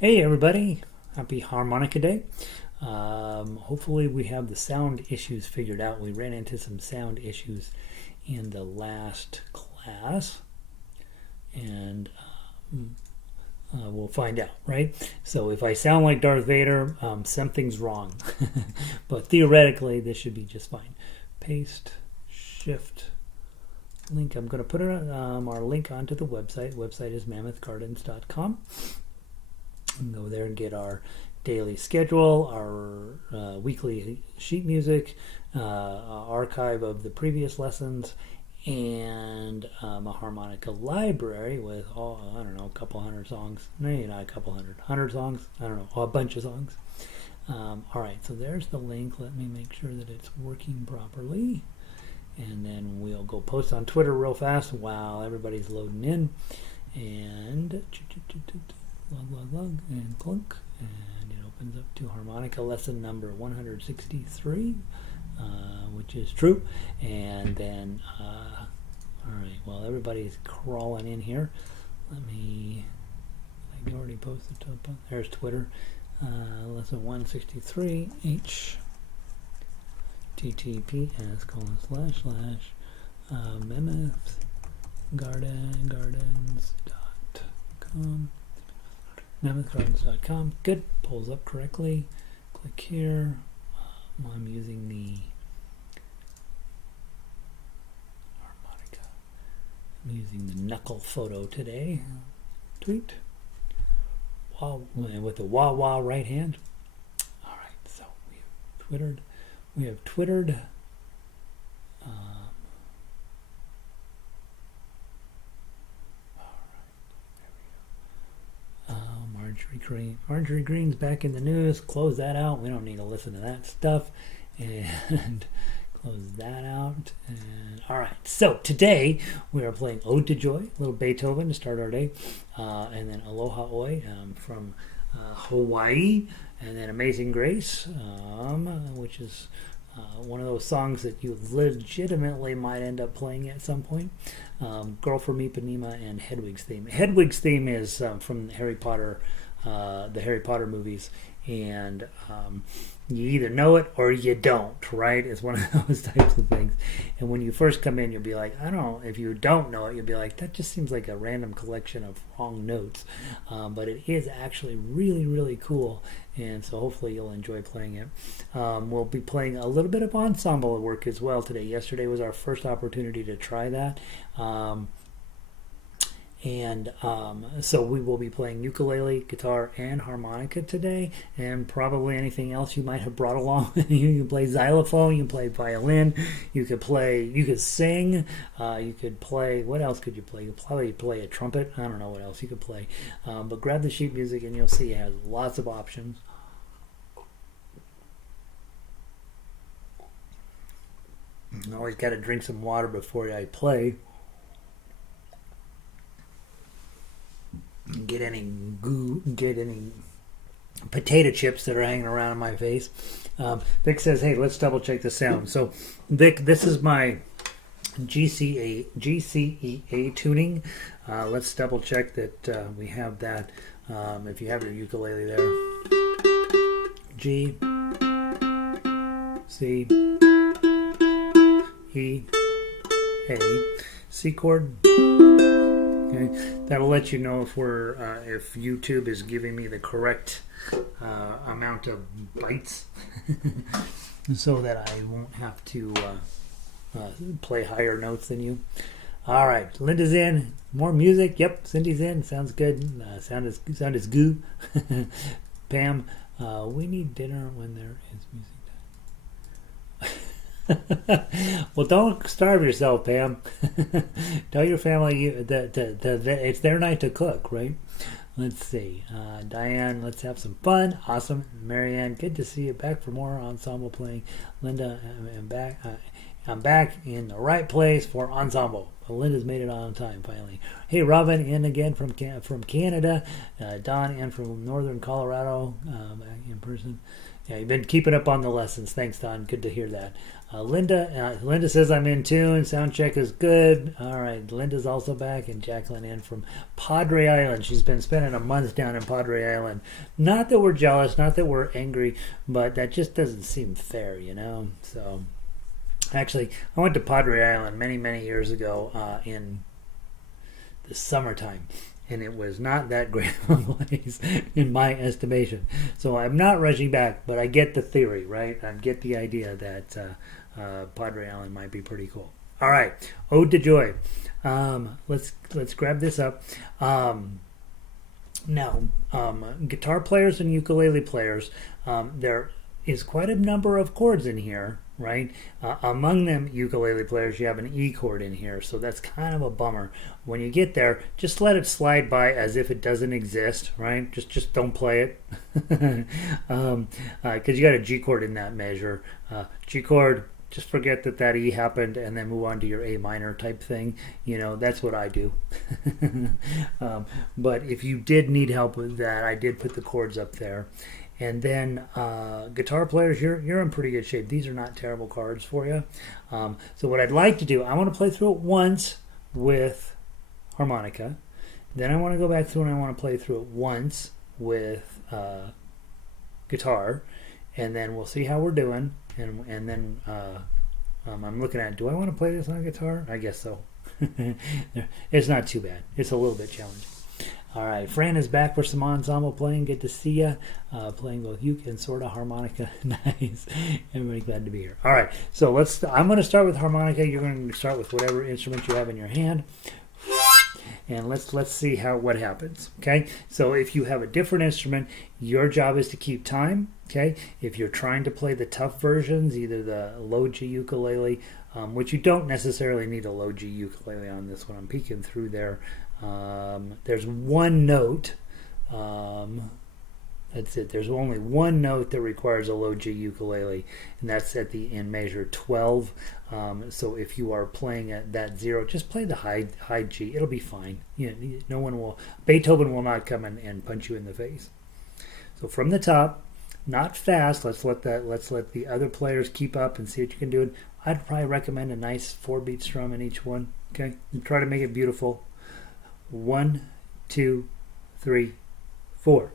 Hey everybody, happy Harmonica Day. Hopefully we have the sound issues figured out. We ran into some sound issues in the last class and we'll find out, right? So if I sound like Darth Vader, something's wrong. But theoretically this should be just fine. Paste, shift, link. I'm going to put our link onto the website. Website is mammothgardens.com. Go there and get our daily schedule, our weekly sheet music, archive of the previous lessons, and a harmonica library with a couple hundred songs. Maybe not a couple hundred songs. I don't know, a bunch of songs. All right, so there's the link. Let me make sure that it's working properly, and then we'll go post on Twitter real fast while everybody's loading in. And log, and clunk, and it opens up to harmonica lesson number 163, which is true. And then all right, well, everybody's crawling in here. I already posted there's Twitter. Lesson 163 https:// mammothgardens.com. mammothgardens.com. Good. Pulls up correctly. Click here. I'm using the harmonica. I'm using the knuckle photo today. Tweet. Wow, with the wah right hand. All right. So we have twittered. Marjorie Green's back in the news. Close that out. We don't need to listen to that stuff. And close that out. And all right. So today we are playing Ode to Joy, a little Beethoven to start our day, and then Aloha Oe from Hawaii, and then Amazing Grace, which is one of those songs that you legitimately might end up playing at some point. Girl from Ipanema, and Hedwig's theme. Hedwig's theme is from Harry Potter, the Harry Potter movies, and you either know it or you don't, right? It's one of those types of things. And when you first come in, you'll be like, I don't know. If you don't know it, you'll be like, that just seems like a random collection of wrong notes. But it is actually really, really cool. And so hopefully you'll enjoy playing it. We'll be playing a little bit of ensemble work as well today. Yesterday was our first opportunity to try that. So we will be playing ukulele, guitar, and harmonica today, and probably anything else you might have brought along. You can play xylophone, you can play violin, you could sing, you could play, what else could you play? You could probably play a trumpet. I don't know what else you could play. But grab the sheet music and you'll see it has lots of options. You always got to drink some water before I play. Get any potato chips that are hanging around in my face. Vic says, hey, let's double check the sound. So Vic, this is my GCEA tuning. Let's double check that we have that. If you have your ukulele there, G, C, E, A, C chord. Okay, that'll let you know if YouTube is giving me the correct amount of bytes, so that I won't have to play higher notes than you. All right, Linda's in. More music. Yep, Cindy's in. Sounds good. Sound is good. Pam, we need dinner when there is music. Well, don't starve yourself, Pam. Tell your family it's their night to cook, right? Let's see. Diane, let's have some fun. Awesome. Marianne, good to see you back for more ensemble playing. Linda, I'm back in the right place for ensemble. Linda's made it on time finally. Hey, Robin, in again from Canada. Don in from northern Colorado, back in person. Yeah, you've been keeping up on the lessons. Thanks, Don. Good to hear that. Linda says I'm in tune. Sound check is good. All right, Linda's also back, and Jacqueline in from Padre Island. She's been spending a month down in Padre Island. Not that we're jealous, not that we're angry, but that just doesn't seem fair, you know. So, actually, I went to Padre Island many, many years ago in the summertime, and it was not that great of a place in my estimation. So I'm not rushing back, but I get the theory, right? I get the idea that Padre Island might be pretty cool. All right, Ode to Joy. Let's grab this up. Now, guitar players and ukulele players, there is quite a number of chords in here, right? Among them, ukulele players, you have an E chord in here, so that's kind of a bummer. When you get there, just let it slide by as if it doesn't exist, right? Just don't play it, because you got a G chord in that measure. G chord, just forget that E happened and then move on to your A minor type thing. You know, that's what I do. But if you did need help with that, I did put the chords up there. And then guitar players, you're in pretty good shape. These are not terrible cards for you. So what I'd like to do, I want to play through it once with harmonica. Then I want to go back through and I want to play through it once with guitar. And then we'll see how we're doing. And then I'm looking at, do I want to play this on guitar? I guess so. It's not too bad. It's a little bit challenging. All right, Fran is back for some ensemble playing. Good to see you. Playing both uke and sort of harmonica. Nice. Everybody glad to be here. All right, so I'm going to start with harmonica. You're going to start with whatever instrument you have in your hand. And let's see what happens. Okay, so if you have a different instrument, your job is to keep time. Okay, if you're trying to play the tough versions, either the low G ukulele, which you don't necessarily need a low G ukulele on this one. I'm peeking through there. There's one note. That's it. There's only one note that requires a low G ukulele, and that's in measure 12. So if you are playing at that 0, just play the high G. It'll be fine. Beethoven will not come and punch you in the face. So from the top, not fast. Let's let the other players keep up and see what you can do. I'd probably recommend a nice 4-beat strum in each one. Okay, and try to make it beautiful. 1, 2, 3, 4.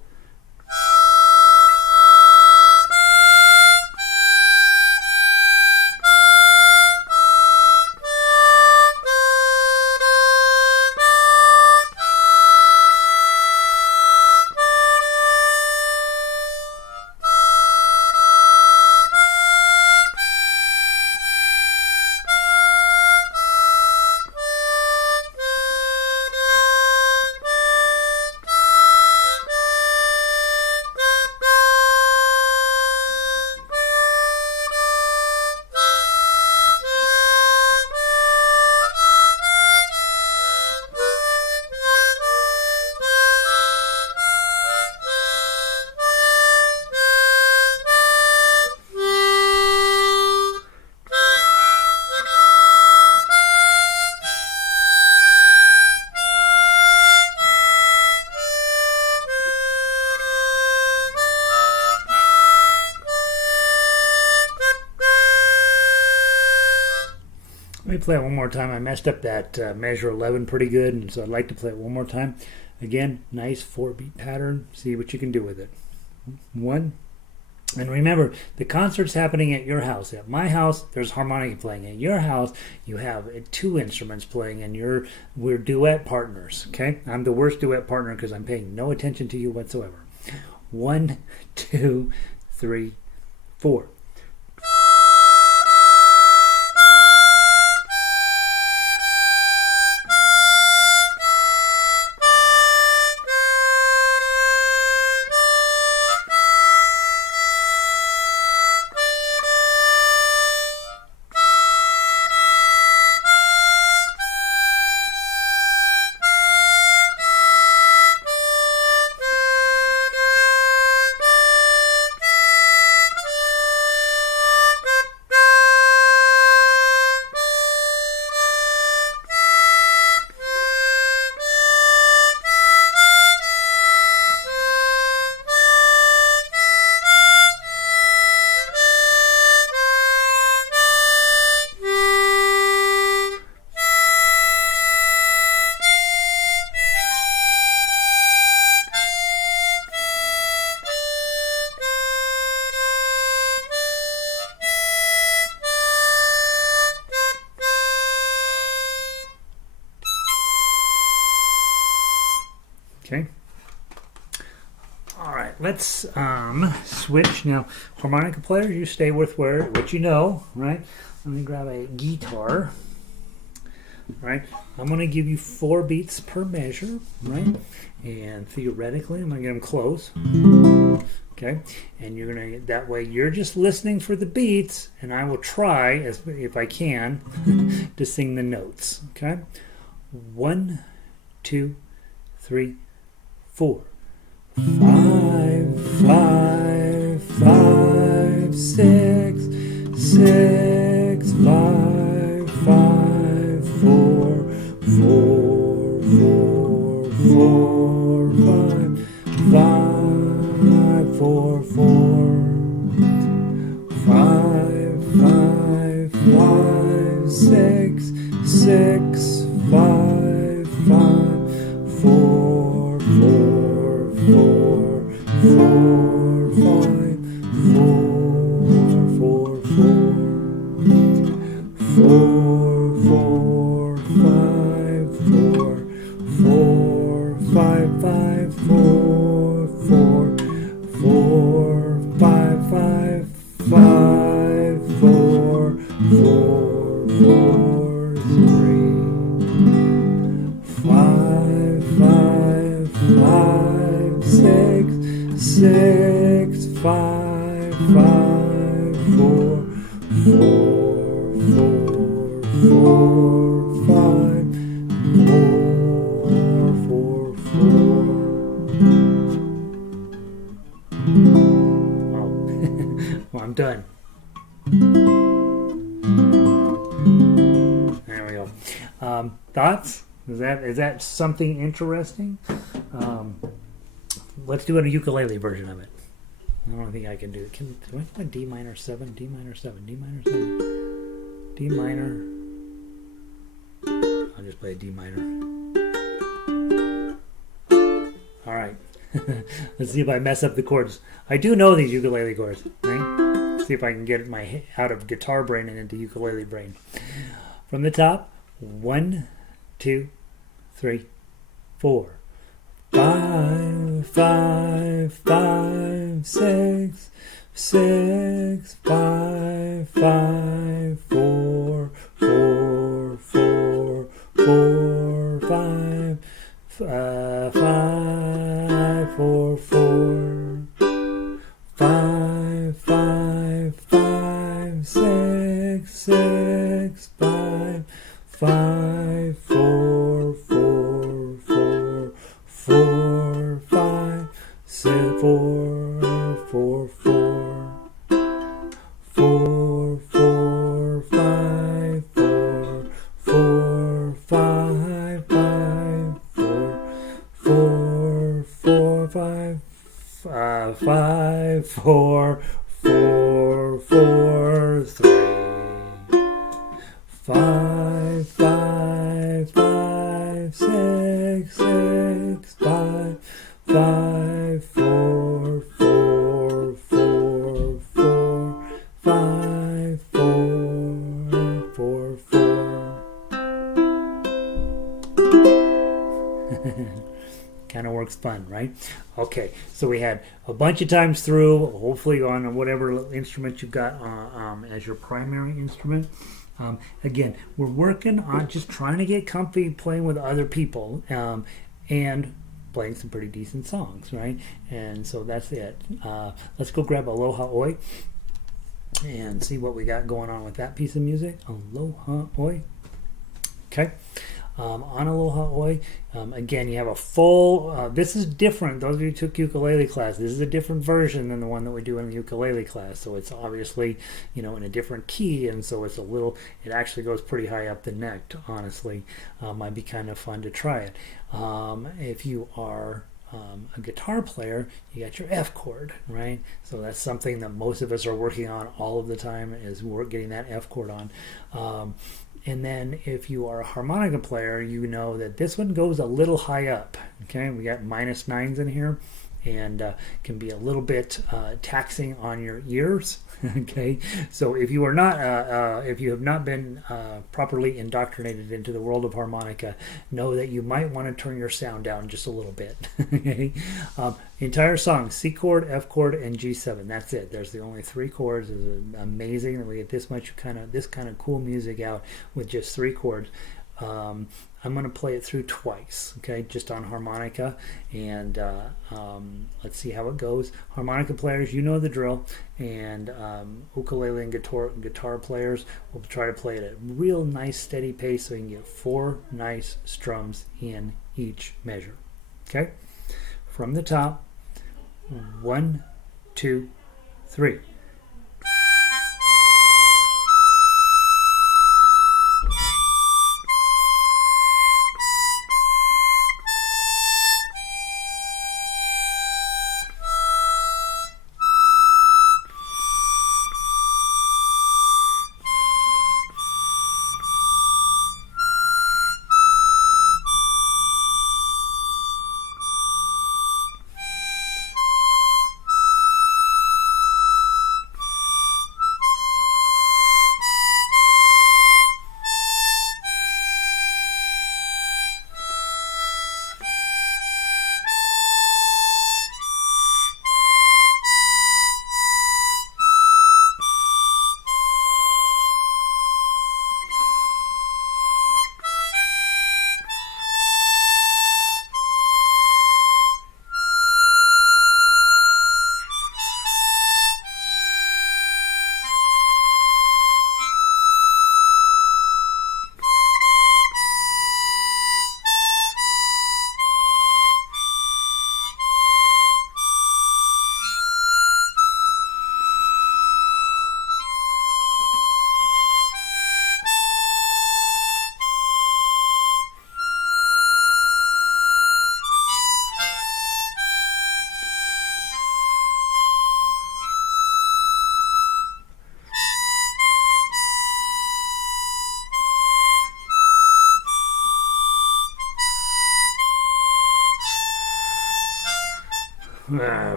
Let me play it one more time. I messed up that measure 11 pretty good, and so I'd like to play it one more time. Again, nice 4-beat pattern. See what you can do with it. 1. And remember, the concert's happening at your house. At my house, there's harmonica playing. At your house, you have 2 instruments playing, and we're duet partners. Okay? I'm the worst duet partner because I'm paying no attention to you whatsoever. 1, 2, 3, 4. Okay. All right, let's switch now. Harmonica players, you stay with what you know, right? Let me grab a guitar. Right, I'm going to give you 4 beats per measure, right? And theoretically, I'm going to get them close. Okay, and you're going to, that way you're just listening for the beats, and I will try, if I can, to sing the notes. Okay, 1, 2, 3, 4. 5, 5, 5, 6, 6, 5, 5, 4, 4, 4, 4, 5, 5, 4, 4, 5, 5, 5, 6, 6, 5, 5, 4, 4, 4, 4, 5, 4, 4, 4, 4, 5, 4, 4, 5, 5, 4, 4, 4, 5, 5, 5, 4, 4, 4, 3, 5, 5, 5, 6, 6, 5, 5, 4, 4, 4, 4, 5, 4, 4, 4. Oh, well, I'm done. There we go. Thoughts? Is that something interesting? Let's do a ukulele version of it. I don't think I can do it. Do I do a D minor 7? D minor 7. D minor 7. D minor. I'll just play a D minor. All right. Let's see if I mess up the chords. I do know these ukulele chords. Right? See if I can get my out of guitar brain and into ukulele brain. From the top, 1, 2, 3, 4. 5, 5, 5, 6, 6, 5, 5, 4, 4, 4, 4, 5, 5, 4, 4, 5, 5, 5, 6, 6, 5, 5, 4, 4, 4, 4, 5, 6, 4, 4, 4, 4, 4, 5, 4, 4, 5, 5, 4, 4, 4, 5, 5, 4, 4, 4, 3, 5, 5, 5, 6, 6, 5, 5, 4, 4, 4, 4, 5, 4, 4, 4. Kind of works fun, right? Okay, so we had a bunch of times through, hopefully on whatever instrument you've got as your primary instrument. Again, we're working on just trying to get comfy playing with other people and playing some pretty decent songs, right? And so that's it. Let's go grab Aloha Oe and see what we got going on with that piece of music. Aloha Oe. Okay. On Aloha Oe, again, you have a full, this is different. Those of you who took ukulele class, this is a different version than the one that we do in the ukulele class. So it's obviously, in a different key, and so it's it actually goes pretty high up the neck, honestly. Might be kind of fun to try it. If you are a guitar player, you got your F chord, right? So that's something that most of us are working on all of the time, is we're getting that F chord on. And then if you are a harmonica player, you know that this one goes a little high up. Okay, we got -9s in here, and can be a little bit taxing on your ears. Okay, so if you are not, if you have not been properly indoctrinated into the world of harmonica, know that you might want to turn your sound down just a little bit. Okay, entire song: C chord, F chord, and G7. That's it. There's the only 3 chords. It's amazing that we get this kind of cool music out with just 3 chords. I'm going to play it through twice, okay, just on harmonica, and let's see how it goes. Harmonica players, you know the drill, and ukulele and guitar players will try to play it at a real nice steady pace so you can get 4 nice strums in each measure. Okay, from the top, 1, 2, 3.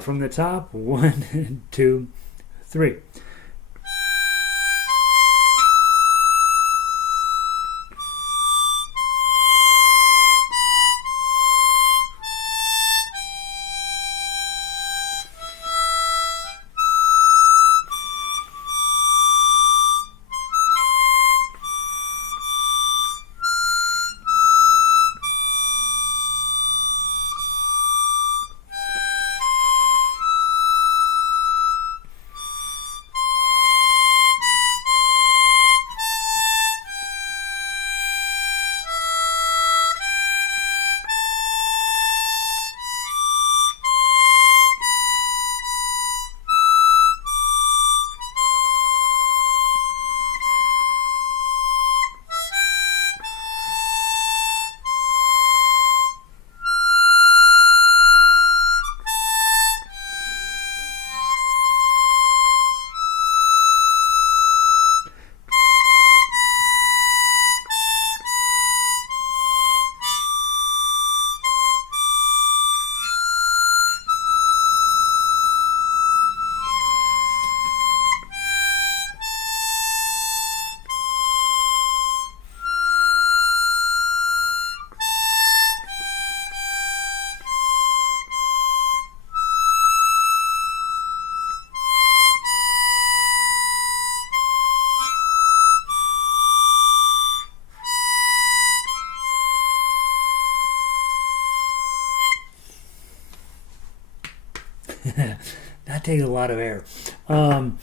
From the top, 1, 2, 3. That takes a lot of air. And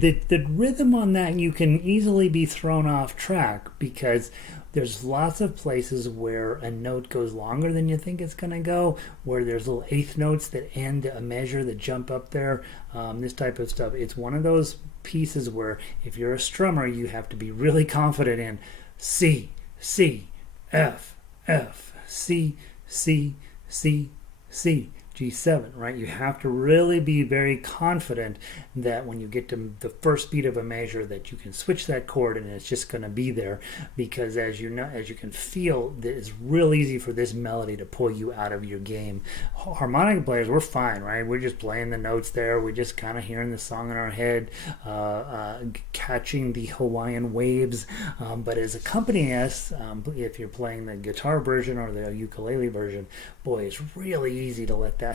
the rhythm on that, you can easily be thrown off track because there's lots of places where a note goes longer than you think it's going to go, where there's little eighth notes that end a measure that jump up there, this type of stuff. It's one of those pieces where if you're a strummer, you have to be really confident in C, C, F, F, C, C, C, C. G7, right? You have to really be very confident that when you get to the first beat of a measure that you can switch that chord and it's just going to be there, because as you know, as you can feel, it's real easy for this melody to pull you out of your game. Harmonica players, we're fine, right? We're just playing the notes there. We're just kind of hearing the song in our head, catching the Hawaiian waves. But as accompanying us, if you're playing the guitar version or the ukulele version, boy, it's really easy to let that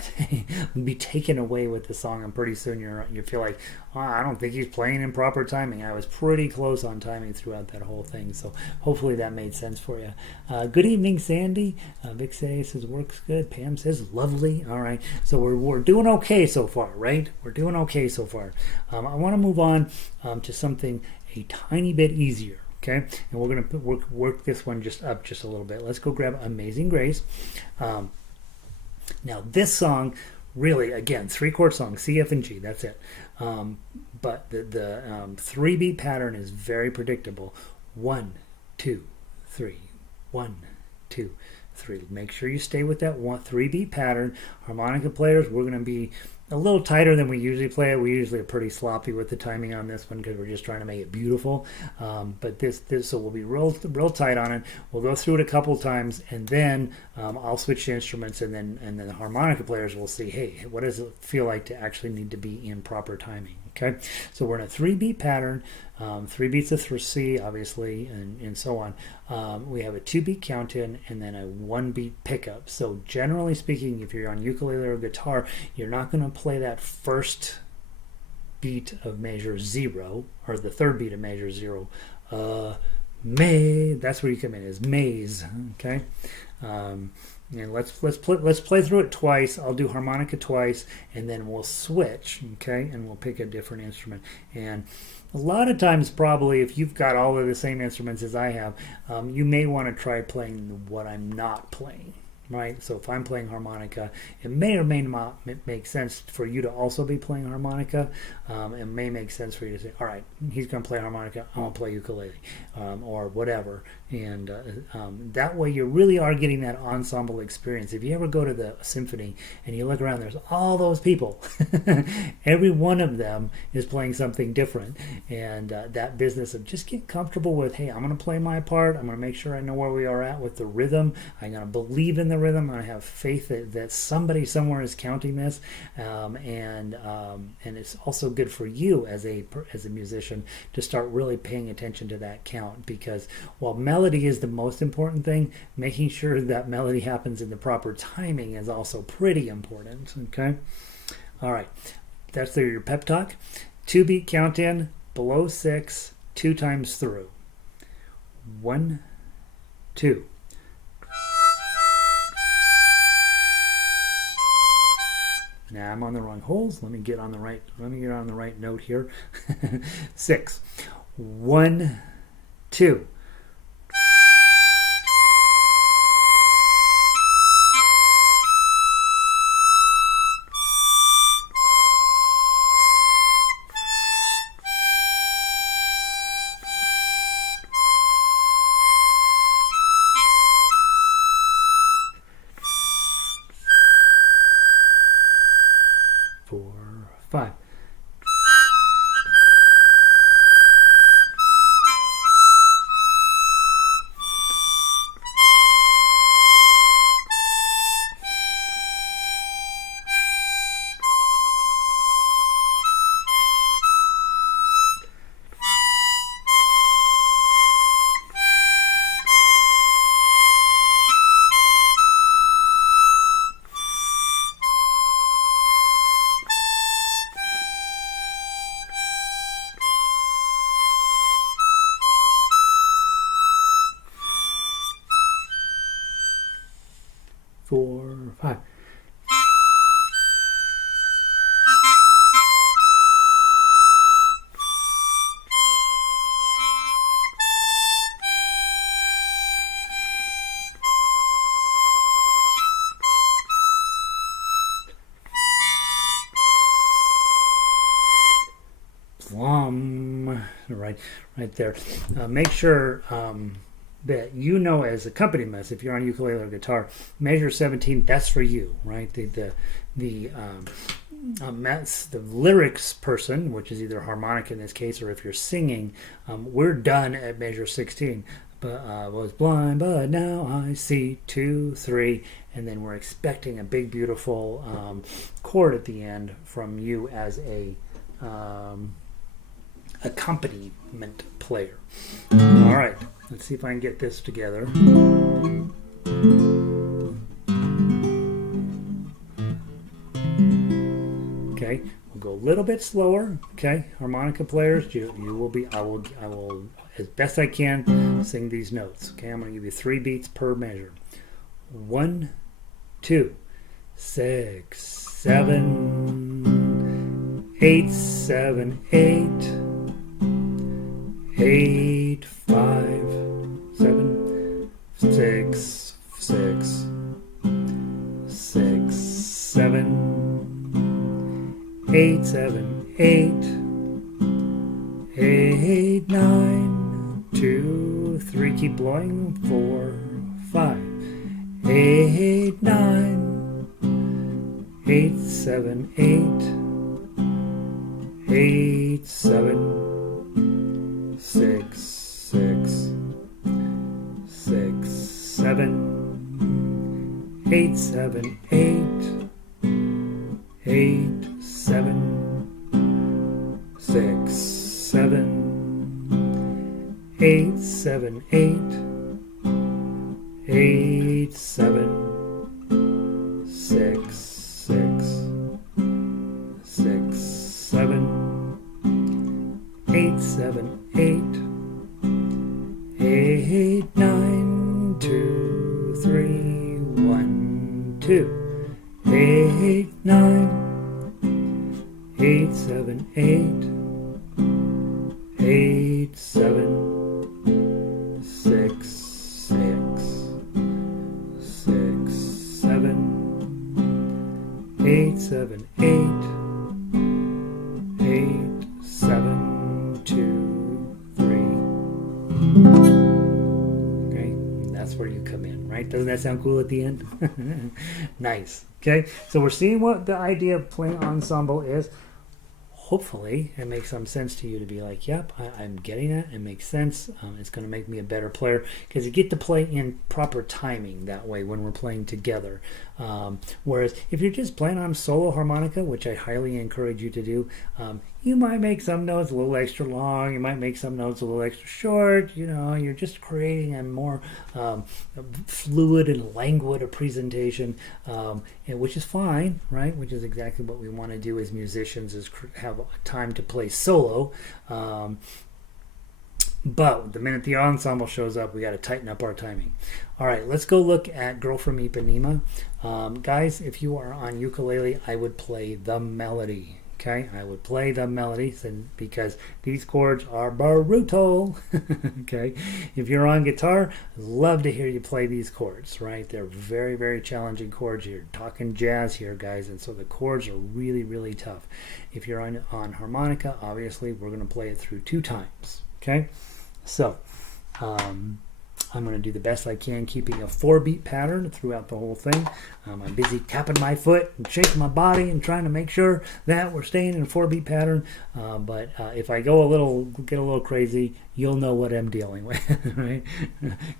be taken away with the song, and pretty soon you feel like, oh, I don't think he's playing in proper timing. I was pretty close on timing throughout that whole thing, so hopefully that made sense for you. Good evening, Sandy. Vic says works good. Pam says lovely. All right, so we're doing okay so far, right? We're doing okay so far. I want to move on to something a tiny bit easier. Okay, and we're going to work this one just up just a little bit. Let's go grab Amazing Grace. Now this song, really, again, 3-chord song, C, F, and G, that's it. But the 3-beat pattern is very predictable. 1, 2, 3, 1, 2, 3. Make sure you stay with that 3-beat pattern. Harmonica players, we're going to be a little tighter than we usually play it. We usually are pretty sloppy with the timing on this one because we're just trying to make it beautiful. But so we'll be real tight on it. We'll go through it a couple times, and then I'll switch to instruments, and then the harmonica players will see, hey, what does it feel like to actually need to be in proper timing? Okay, so we're in a 3-beat pattern, 3 beats of C, obviously, and so on. We have a 2-beat count in, and then a 1-beat pickup. So generally speaking, if you're on ukulele or guitar, you're not going to play that first beat of measure 0, or the 3rd beat of measure 0. May, that's where you come in, is maze. Okay. And let's play through it twice. I'll do harmonica twice, and then we'll switch, okay? And we'll pick a different instrument. And a lot of times, probably, if you've got all of the same instruments as I have, you may want to try playing what I'm not playing, right? So if I'm playing harmonica, it may or may not make sense for you to also be playing harmonica. It may make sense for you to say, all right, he's going to play harmonica, I'm going to play ukulele, or whatever. And that way you really are getting that ensemble experience. If you ever go to the symphony and you look around, there's all those people. Every one of them is playing something different. And that business of just get comfortable with, hey, I'm going to play my part. I'm going to make sure I know where we are at with the rhythm. I'm going to believe in the rhythm. I have faith that somebody somewhere is counting this. And it's also good for you as a musician to start really paying attention to that count, because while melody is the most important thing, making sure that melody happens in the proper timing is also pretty important. Okay, all right, that's your pep talk. 2-beat count in, below 6, 2 times through. 1, 2. Now I'm on the wrong holes. Let me get on the right note here. 6. 1, 2. Four, five. Plum. Right there. Make sure that you know as accompaniments, if you're on ukulele or guitar, measure 17, that's for you, right? The lyrics person, which is either harmonic in this case, or if you're singing, we're done at measure 16. But I was blind, but now I see, 2, 3, and then we're expecting a big, beautiful chord at the end from you as a accompaniment player. All right, let's see if I can get this together. Okay, we'll go a little bit slower. Okay, harmonica players, you will be. I will as best I can sing these notes. Okay, I'm going to give you 3 beats per measure. 1, 2, 6, 7, 8, 7, 8, 8, 5, 7, 6, 6, 6, 7, 8, 7, 8, 8, 9, 2, 3, keep blowing, 4, 5, 8, 9, 8, 7, 8, 8, 7, 6, 6, 6, 7, 8, 7, 8, 8, 7, 6, 7, 8, 7, 8, 8, 7, 6, 6, 6, 7, 8, 7, 8, 8, 9, 2, 3, 1, 2, 8, 9, 8, 7, 8, 8, 7, 6, 6, 6, 7, 8, 7, 8, 8, 7, 2, 3. Okay, and that's where you come in, right? Doesn't that sound cool at the end? Nice. Okay, so we're seeing what the idea of playing ensemble is. Hopefully it makes some sense to you to be like, yep, I'm getting it. It makes sense. It's going to make me a better player because you get to play in proper timing that way when we're playing together. Whereas if you're just playing on solo harmonica, which I highly encourage you to do, you might make some notes a little extra long. You might make some notes a little extra short. You know, you're just creating a more fluid and languid a presentation, which is fine, right? Which is exactly what we want to do as musicians, is have time to play solo. But the minute the ensemble shows up, we got to tighten up our timing. All right, let's go look at Girl from Ipanema. Guys, if you are on ukulele, I would play the melody. Okay, I would play the melodies, and because these chords are brutal. Okay, if you're on guitar, I'd love to hear you play these chords, right? They're very, very challenging chords. You're talking jazz here, guys, and so the chords are really, really tough. If you're on harmonica, obviously, we're going to play it through 2 times. Okay, so I'm going to do the best I can, keeping a 4-beat pattern throughout the whole thing. I'm busy tapping my foot and shaking my body and trying to make sure that we're staying in a 4-beat pattern. But if I get a little crazy, you'll know what I'm dealing with, right?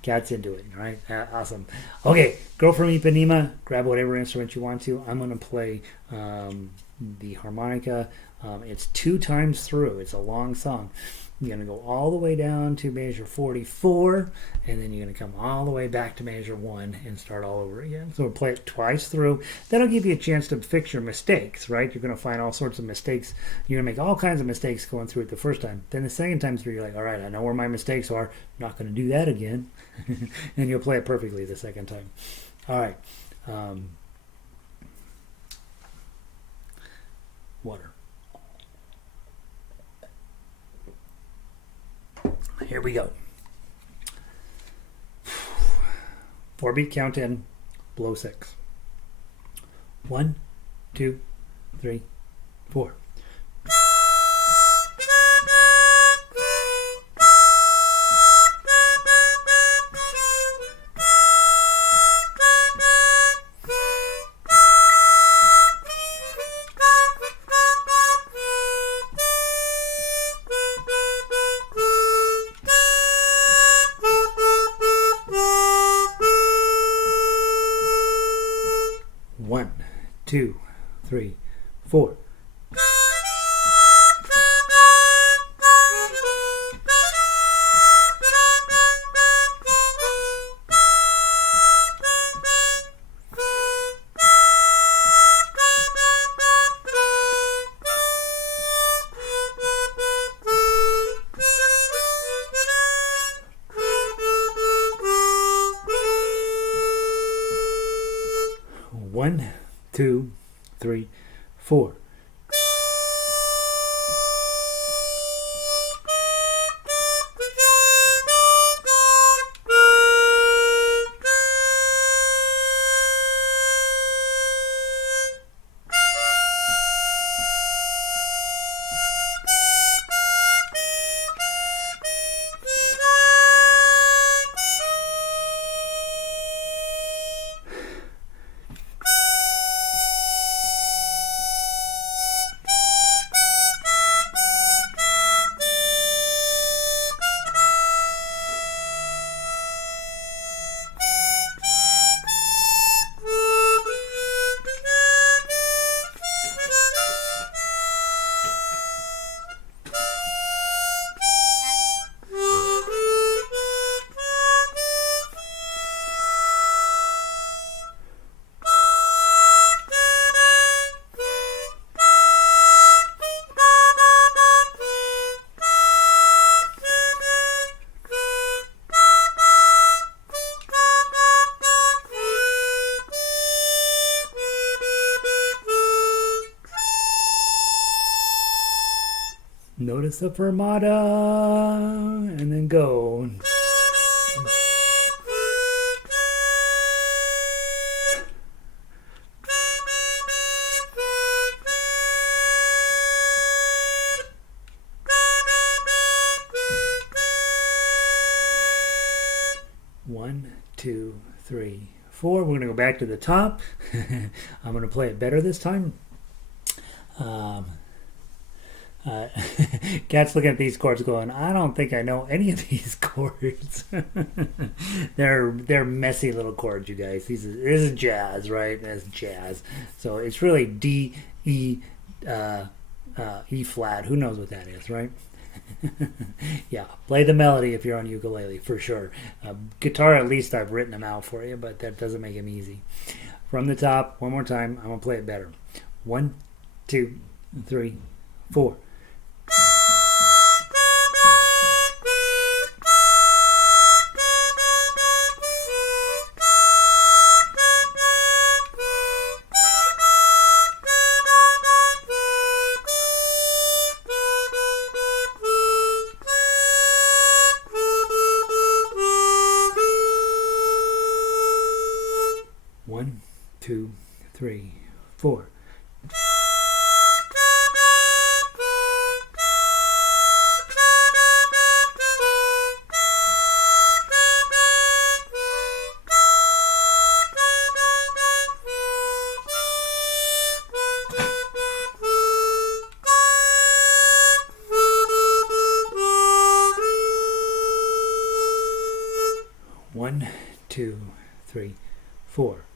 Cat's into it, right? Awesome. Okay, Girl from Ipanema. Grab whatever instrument you want to. I'm going to play the harmonica. It's 2 times through. It's a long song. You're going to go all the way down to measure 44, and then you're going to come all the way back to measure 1 and start all over again. So we'll play it twice through. That'll give you a chance to fix your mistakes, right? You're going to find all sorts of mistakes. You're going to make all kinds of mistakes going through it the first time. Then the second time through, you're like, all right, I know where my mistakes are. I'm not going to do that again. And you'll play it perfectly the second time. All right. Water. Here we go. 4-beat count in, blow 6. 1, 2, 3, 4. 2, 3, 4. One, two, three, four. Notice the fermata and then go. One, two, three, four. We're going to go back to the top. I'm going to play it better this time. Cat's looking at these chords going, I don't think I know any of these chords. They're messy little chords, you guys. This is jazz, right? That's jazz. So it's really D, E, E flat. Who knows what that is, right? Yeah, play the melody if you're on ukulele, for sure. Guitar, at least I've written them out for you, but that doesn't make them easy. From the top, one more time. I'm going to play it better. 1, 2, 3, 4. One, two, three, four. One, two, three, four.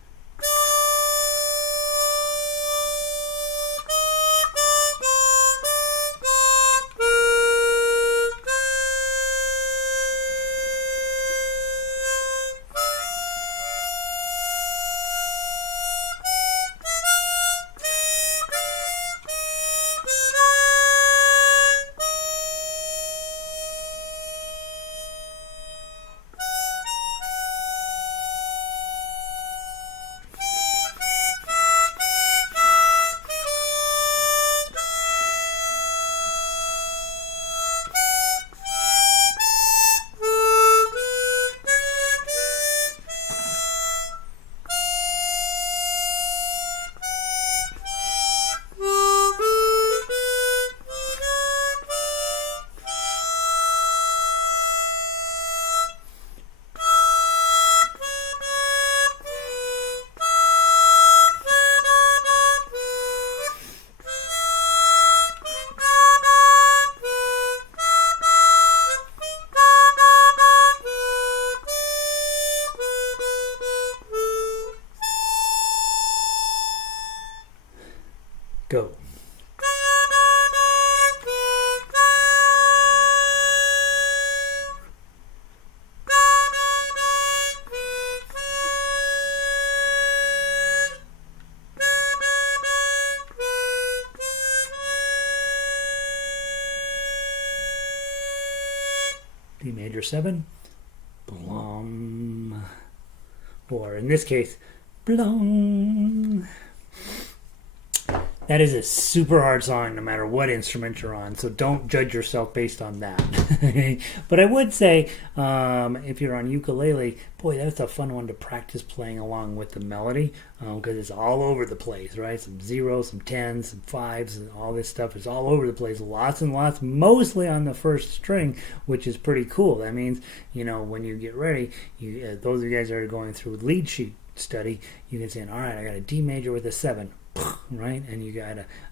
Go. D major 7, blum, or in this case, blum. That is a super hard song no matter what instrument you're on, so don't judge yourself based on that. But I would say, if you're on ukulele, boy, that's a fun one to practice playing along with the melody, because it's all over the place, right? Some zeros, some tens, some fives, and all this stuff is all over the place. Lots and lots, mostly on the first string, which is pretty cool. That means, when you get ready, those of you guys that are going through lead sheet study, you can say, all right, I got a D major with a 7. Right, and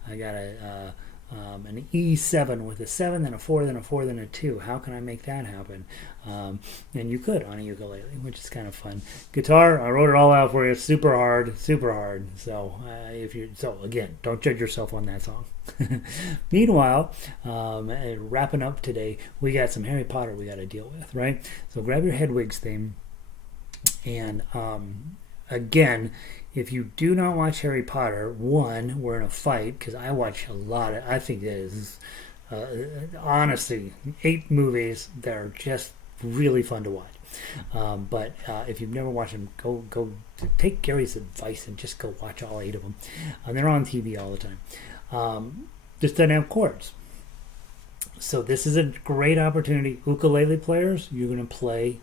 I got an E7 with a 7, then a 4, then a 4, then a 2. How can I make that happen? And you could on a ukulele, which is kind of fun. Guitar, I wrote it all out for you. Super hard, super hard. So again, don't judge yourself on that song. Meanwhile, wrapping up today, we got some Harry Potter we got to deal with, right? So grab your Hedwig's theme, and again, if you do not watch Harry Potter, one, we're in a fight, because I watch a lot of, I think that is, honestly, 8 movies that are just really fun to watch. But if you've never watched them, go take Gary's advice and just go watch all 8 of them. They're on TV all the time. Just doesn't have chords. So this is a great opportunity. Ukulele players, you're going to play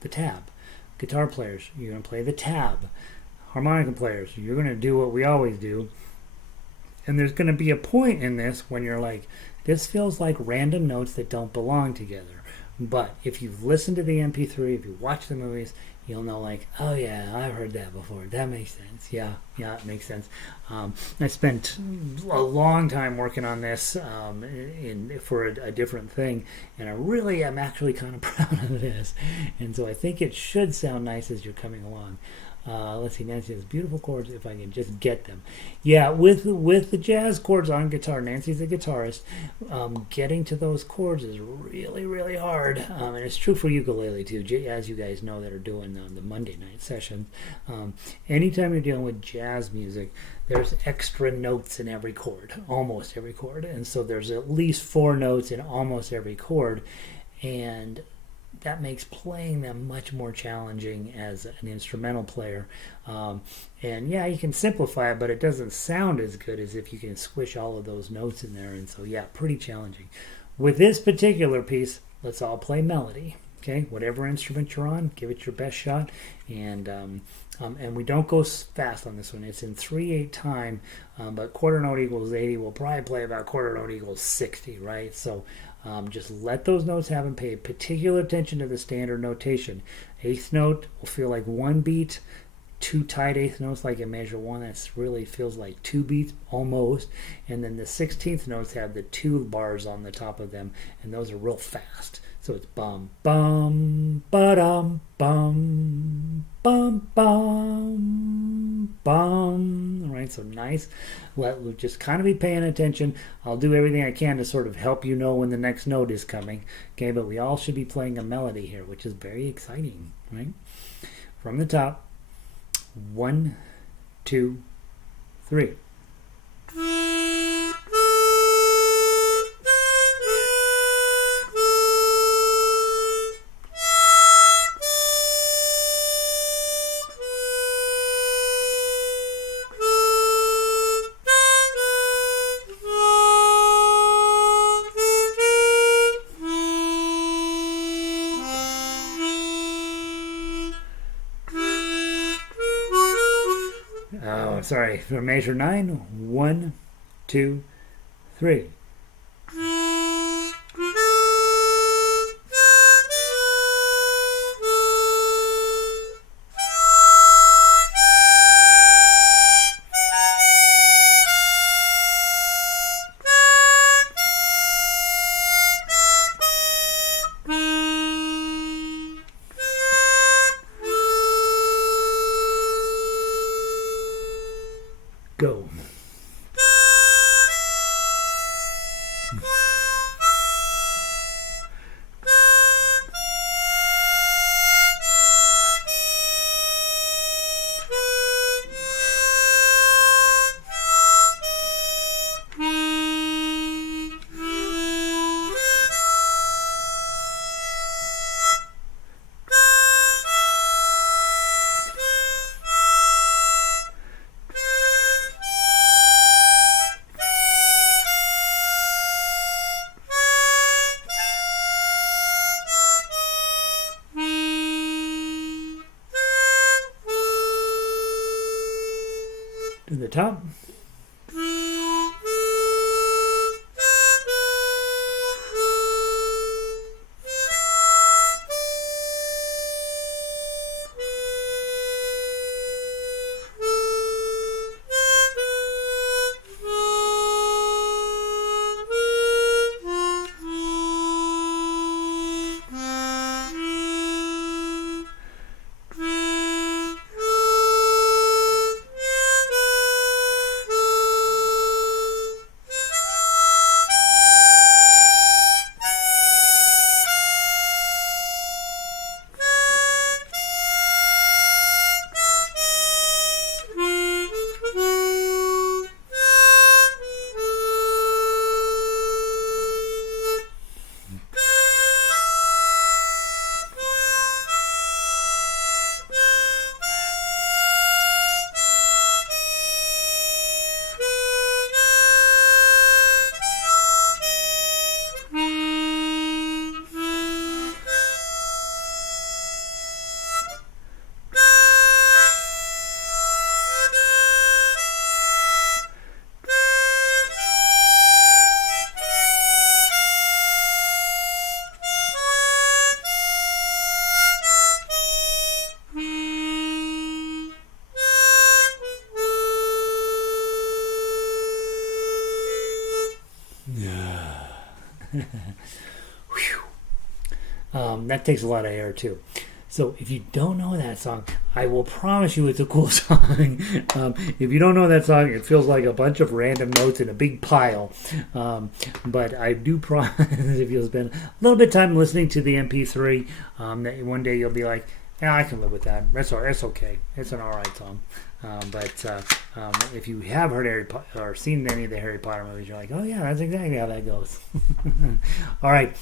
the tab. Guitar players, you're going to play the tab. Harmonica players, you're going to do what we always do. And there's going to be a point in this when you're like, this feels like random notes that don't belong together. But if you've listened to the MP3, if you watch the movies, you'll know, like, oh yeah, I've heard that before. That makes sense. Yeah, it makes sense. I spent a long time working on this for a different thing, and I really am actually kind of proud of this. And so I think it should sound nice as you're coming along. Let's see, Nancy has beautiful chords if I can just get them. Yeah, with the jazz chords on guitar, Nancy's a guitarist, getting to those chords is really, really hard. And it's true for ukulele too, as you guys know that are doing the Monday night sessions. Anytime you're dealing with jazz music, there's extra notes in every chord, almost every chord. And so there's at least 4 notes in almost every chord. And that makes playing them much more challenging as an instrumental player. And yeah, you can simplify it, but it doesn't sound as good as if you can squish all of those notes in there. And so yeah, pretty challenging. With this particular piece, let's all play melody. Okay, whatever instrument you're on, give it your best shot. And we don't go fast on this one. It's in 3/8 time, but quarter note equals 80. We'll probably play about quarter note equals 60, right? So just let those notes happen. Pay particular attention to the standard notation. 8th note will feel like 1 beat. 2 tight 8th notes like in measure 1. That really feels like 2 beats almost. And then the 16th notes have the 2 bars on the top of them, and those are real fast. So it's bum, bum, ba-dum, bum, bum, bum, bum. All right, so nice. We'll just kind of be paying attention. I'll do everything I can to sort of help you know when the next note is coming. Okay, but we all should be playing a melody here, which is very exciting, right? From the top, 1, 2, 3. Sorry, for measure 9, 1, 2, 3. Go. top. That takes a lot of air too. So if you don't know that song, I will promise you it's a cool song. If you don't know that song, it feels like a bunch of random notes in a big pile. But I do promise if you'll spend a little bit of time listening to the MP3, that one day you'll be like, yeah, I can live with that. That's okay. It's an alright song. But if you have heard or seen any of the Harry Potter movies, you're like, oh yeah, that's exactly how that goes. All right.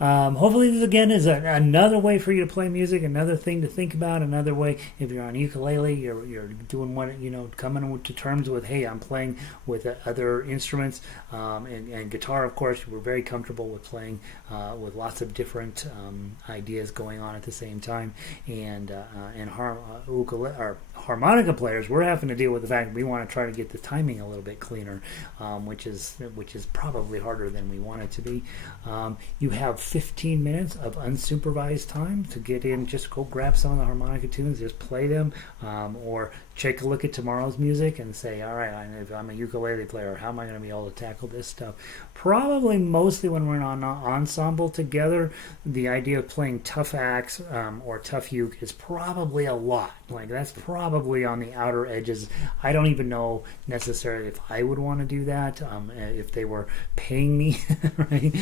Hopefully this again is another way for you to play music, another thing to think about, another way if you're on ukulele, you're doing what, coming to terms with, hey, I'm playing with other instruments, and guitar, of course, we're very comfortable with playing with lots of different ideas going on at the same time, and ukulele or harmonica players, we're having to deal with the fact that we want to try to get the timing a little bit cleaner, which is probably harder than we want it to be. You have 15 minutes of unsupervised time to get in. Just go grab some of the harmonica tunes, just play them, or take a look at tomorrow's music and say, all right, if I'm a ukulele player, how am I going to be able to tackle this stuff? Probably mostly when we're on ensemble together, the idea of playing tough acts or tough uke is probably a lot. Like, that's probably on the outer edges. I don't even know necessarily if I would want to do that, if they were paying me, right?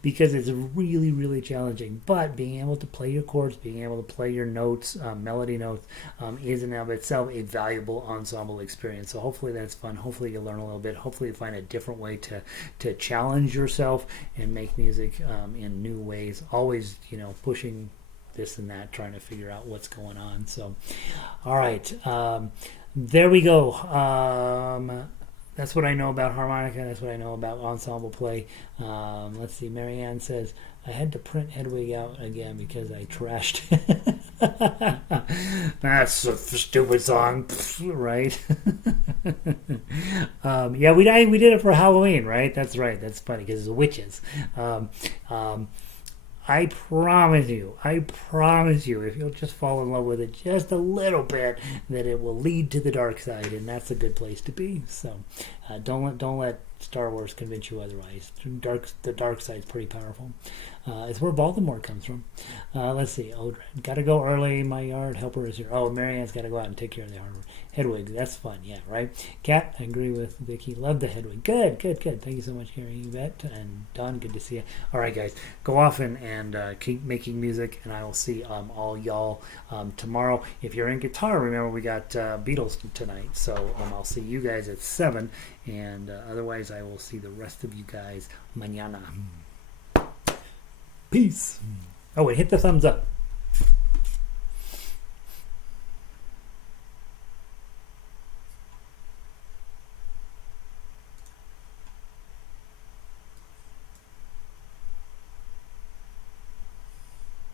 Because it's really, really challenging. But being able to play your chords, being able to play your notes, melody notes, is in and of itself a valuable ensemble experience. So hopefully that's fun. Hopefully you learn a little bit. Hopefully you find a different way to challenge yourself and make music in new ways. Always, pushing this and that, trying to figure out what's going on. So, all right, there we go. That's what I know about harmonica. That's what I know about ensemble play. Let's see. Marianne says, I had to print Hedwig out again because I trashed it. That's a stupid song, right? Yeah, we did it for Halloween, right? That's right. That's funny because it's witches. I promise you, if you'll just fall in love with it just a little bit, that it will lead to the dark side, and that's a good place to be. So, don't let Star Wars convince you otherwise. The dark side's pretty powerful. It's where Voldemort comes from. Let's see. Oh, gotta go early. My yard helper is here. Oh, Marianne's gotta go out and take care of the yard. Hedwig, that's fun. Yeah, right. Kat, I agree with Vicky. Love the Hedwig. Good. Thank you so much, Gary, Yvette, and Don. Good to see you. All right, guys, go off and keep making music, and I will see all y'all tomorrow. If you're in guitar, remember we got Beatles tonight, so I'll see you guys at 7, and otherwise I will see the rest of you guys mañana. Peace. Oh, and hit the thumbs up.